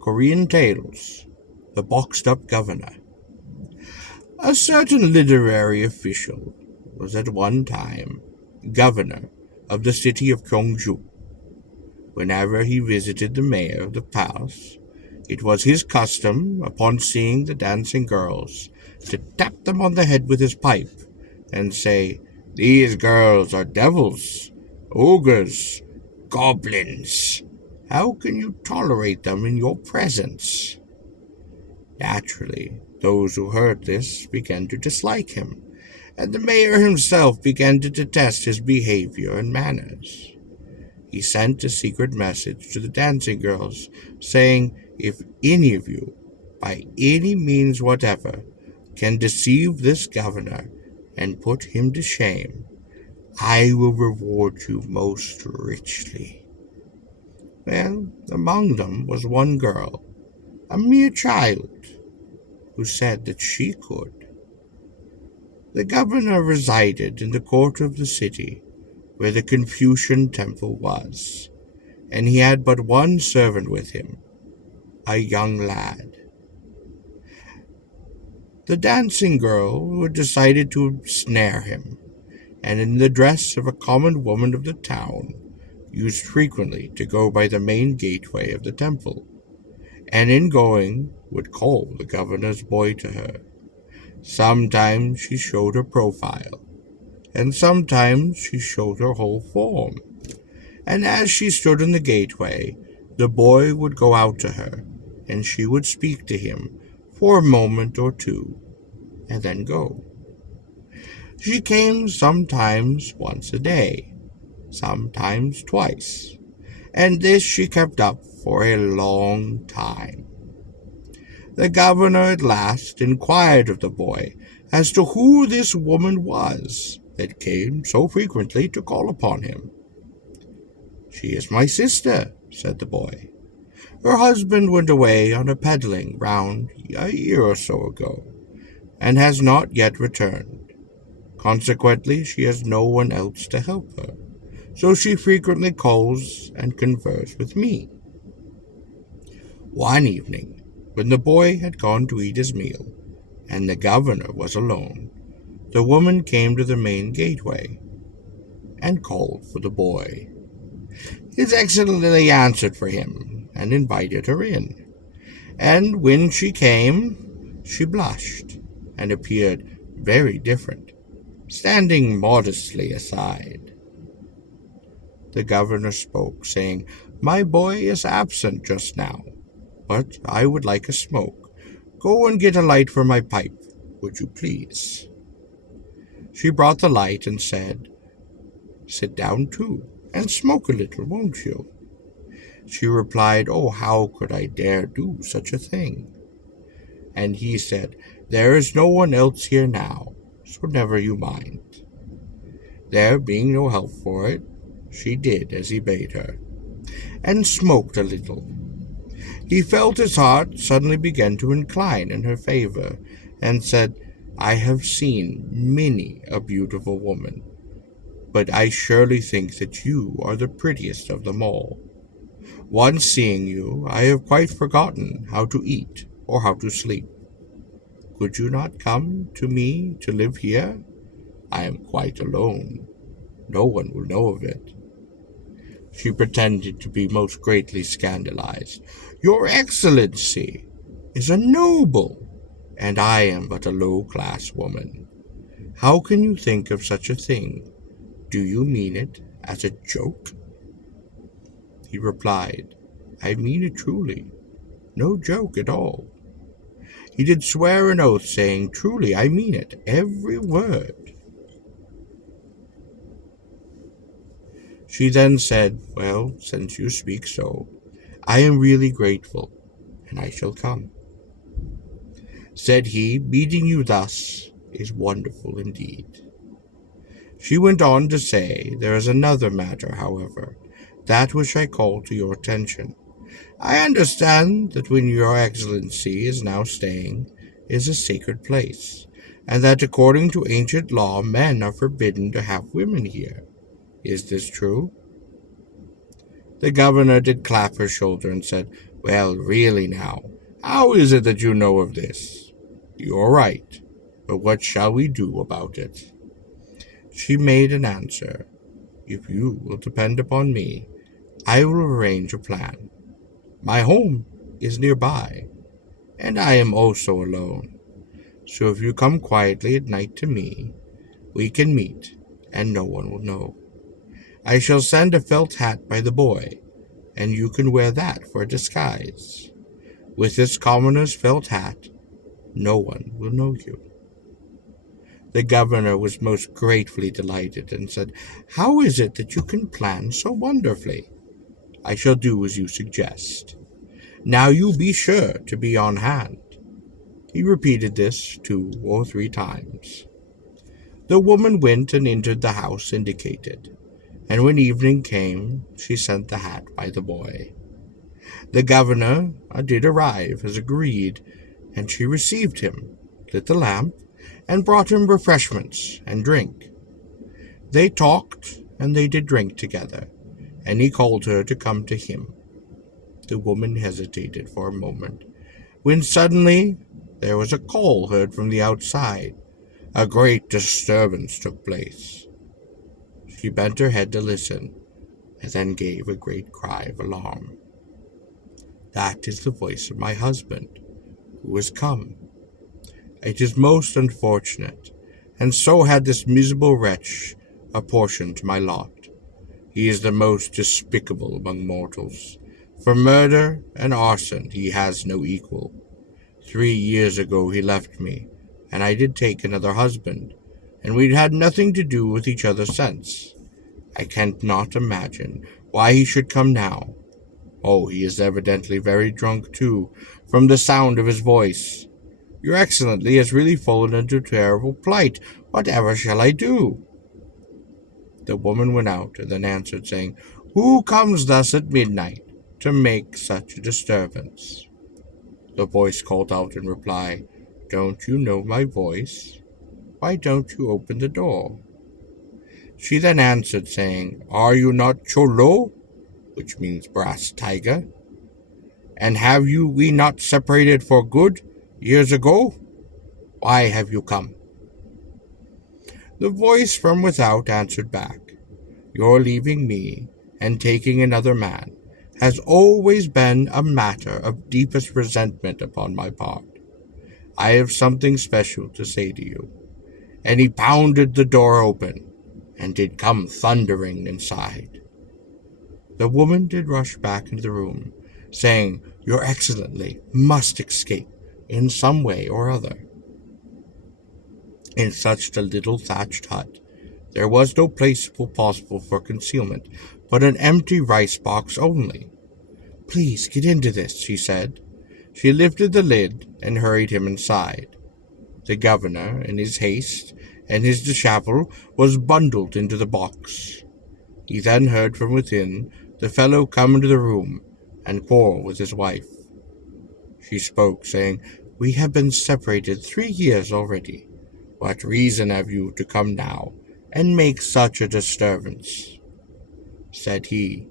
Korean Tales, The Boxed-Up Governor. A certain literary official was at one time governor of the city of Gyeongju. Whenever he visited the mayor of the palace, it was his custom, upon seeing the dancing girls, to tap them on the head with his pipe and say, "These girls are devils, ogres, goblins. How can you tolerate them in your presence?" Naturally, those who heard this began to dislike him, and the mayor himself began to detest his behavior and manners. He sent a secret message to the dancing girls, saying, "If any of you, by any means whatever, can deceive this governor and put him to shame, I will reward you most richly." Well, among them was one girl, a mere child, who said that she could. The governor resided in the court of the city where the Confucian temple was, and he had but one servant with him, a young lad. The dancing girl who had decided to snare him, and in the dress of a common woman of the town, used frequently to go by the main gateway of the temple, and in going would call the governor's boy to her. Sometimes she showed her profile, and sometimes she showed her whole form, and as she stood in the gateway, the boy would go out to her, and she would speak to him for a moment or two, and then go. She came sometimes once a day, sometimes twice, and this she kept up for a long time. The governor at last inquired of the boy as to who this woman was that came so frequently to call upon him. "She is my sister," said the boy. "Her husband went away on a peddling round a year or so ago, and has not yet returned. Consequently, she has no one else to help her, so she frequently calls and converses with me." One evening, when the boy had gone to eat his meal, and the governor was alone, the woman came to the main gateway and called for the boy. His Excellency answered for him and invited her in, and when she came, she blushed and appeared very different, standing modestly aside. The governor spoke, saying, "My boy is absent just now, but I would like a smoke. Go and get a light for my pipe, would you please?" She brought the light and said, "Sit down too, and smoke a little, won't you?" She replied, "Oh, how could I dare do such a thing?" And he said, "There is no one else here now, so never you mind." There being no help for it, she did as he bade her, and smoked a little. He felt his heart suddenly begin to incline in her favor, and said, "I have seen many a beautiful woman, but I surely think that you are the prettiest of them all. Once seeing you, I have quite forgotten how to eat or how to sleep. Could you not come to me to live here? I am quite alone. No one will know of it." She pretended to be most greatly scandalized. "Your Excellency is a noble, and I am but a low-class woman. How can you think of such a thing? Do you mean it as a joke?" He replied, "I mean it truly, no joke at all." He did swear an oath, saying, "Truly, I mean it, every word." She then said, "Well, since you speak so, I am really grateful, and I shall come." Said he, "Meeting you thus is wonderful indeed." She went on to say, "There is another matter, however, that which I call to your attention. I understand that where your Excellency is now staying is a sacred place, and that according to ancient law men are forbidden to have women here. Is this true?" The governor did clap her shoulder and said, Well, really now, how is it that you know of this? You're right, but what shall we do about it? She made an answer. If you will depend upon me, I will arrange a plan. My home is nearby, and I am also alone. So if you come quietly at night to me, we can meet, and no one will know. I shall send a felt hat by the boy, and you can wear that for a disguise. With this commoner's felt hat, no one will know you. The governor was most gratefully delighted and said, How is it that you can plan so wonderfully? I shall do as you suggest. Now you be sure to be on hand. He repeated this 2 or 3 times. The woman went and entered the house indicated, and when evening came, she sent the hat by the boy. The governor did arrive as agreed, and she received him, lit the lamp, and brought him refreshments and drink. They talked, and they did drink together, and he called her to come to him. The woman hesitated for a moment, when suddenly there was a call heard from the outside. A great disturbance took place. She bent her head to listen, and then gave a great cry of alarm. That is the voice of my husband, who has come. It is most unfortunate, and so had this miserable wretch apportioned my lot. He is the most despicable among mortals. For murder and arson he has no equal. 3 years ago he left me, and I did take another husband, and we'd had nothing to do with each other since. I can't not imagine why he should come now. Oh, he is evidently very drunk too, from the sound of his voice. Your Excellency has really fallen into a terrible plight. Whatever shall I do? The woman went out and then answered, saying, Who comes thus at midnight to make such a disturbance? The voice called out in reply, Don't you know my voice? Why don't you open the door? She then answered, saying, Are you not Cholo, which means brass tiger? And have we not separated for good years ago? Why have you come? The voice from without answered back, Your leaving me and taking another man has always been a matter of deepest resentment upon my part. I have something special to say to you. And he pounded the door open, and did come thundering inside. The woman did rush back into the room, saying, Your Excellency must escape in some way or other. In such a little thatched hut, there was no place possible for concealment, but an empty rice box only. Please get into this, she said. She lifted the lid and hurried him inside. The governor, in his haste and his dishabille, was bundled into the box. He then heard from within the fellow come into the room and quarrel with his wife. She spoke, saying, We have been separated 3 years already. What reason have you to come now and make such a disturbance? Said he,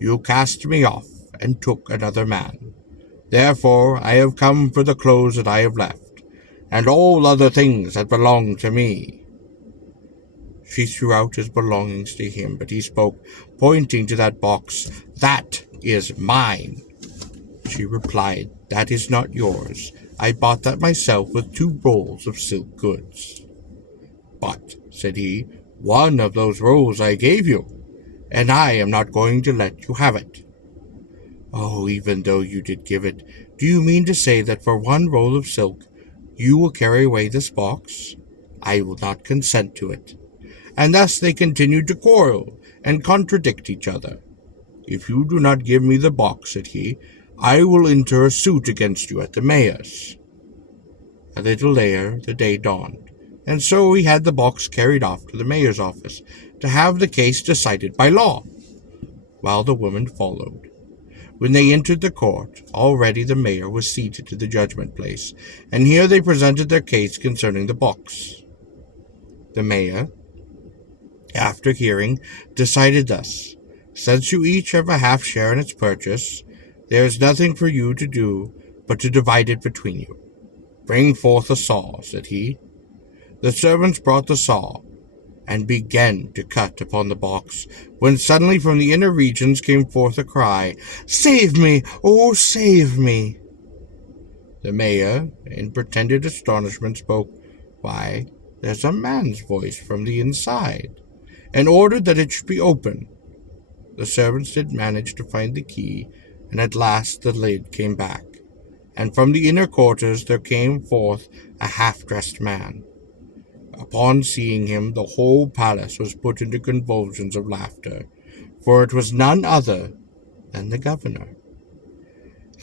You cast me off and took another man. Therefore I have come for the clothes that I have left, and all other things that belong to me. She threw out his belongings to him, but he spoke, pointing to that box, That is mine. She replied, That is not yours. I bought that myself with 2 rolls of silk goods. But, said he, one of those rolls I gave you, and I am not going to let you have it. Oh, even though you did give it, do you mean to say that for 1 roll of silk you will carry away this box? I will not consent to it. And thus they continued to quarrel and contradict each other. If you do not give me the box, said he, I will enter a suit against you at the mayor's. A little later the day dawned, and so he had the box carried off to the mayor's office to have the case decided by law, while the woman followed. When they entered the court, already the mayor was seated in the judgment place, and here they presented their case concerning the box. The mayor, after hearing, decided thus, Since you each have a half share in its purchase, There is nothing for you to do but to divide it between you. Bring forth a saw, said he. The servants brought the saw and began to cut upon the box, when suddenly from the inner regions came forth a cry, "Save me! Oh, save me!" The mayor, in pretended astonishment, spoke, "Why, there's a man's voice from the inside," and ordered that it should be opened. The servants did manage to find the key, and at last the lid came back, and from the inner quarters there came forth a half-dressed man. Upon seeing him, the whole palace was put into convulsions of laughter, for it was none other than the governor.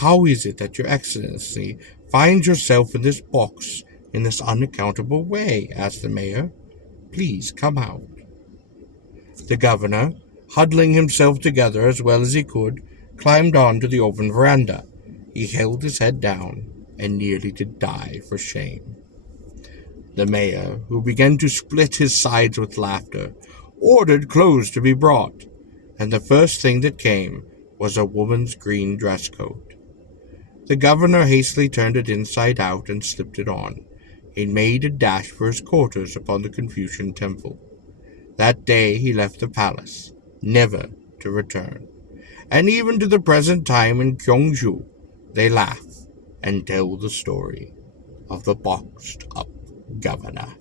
"How is it that your excellency finds yourself in this box in this unaccountable way?" asked the mayor. "Please come out." The governor, huddling himself together as well as he could, climbed on to the open veranda. He held his head down and nearly did die for shame. The mayor, who began to split his sides with laughter, ordered clothes to be brought, and the first thing that came was a woman's green dress coat. The governor hastily turned it inside out and slipped it on. He made a dash for his quarters upon the Confucian temple. That day he left the palace, never to return. And even to the present time in Kyongju, they laugh and tell the story of the boxed-up governor.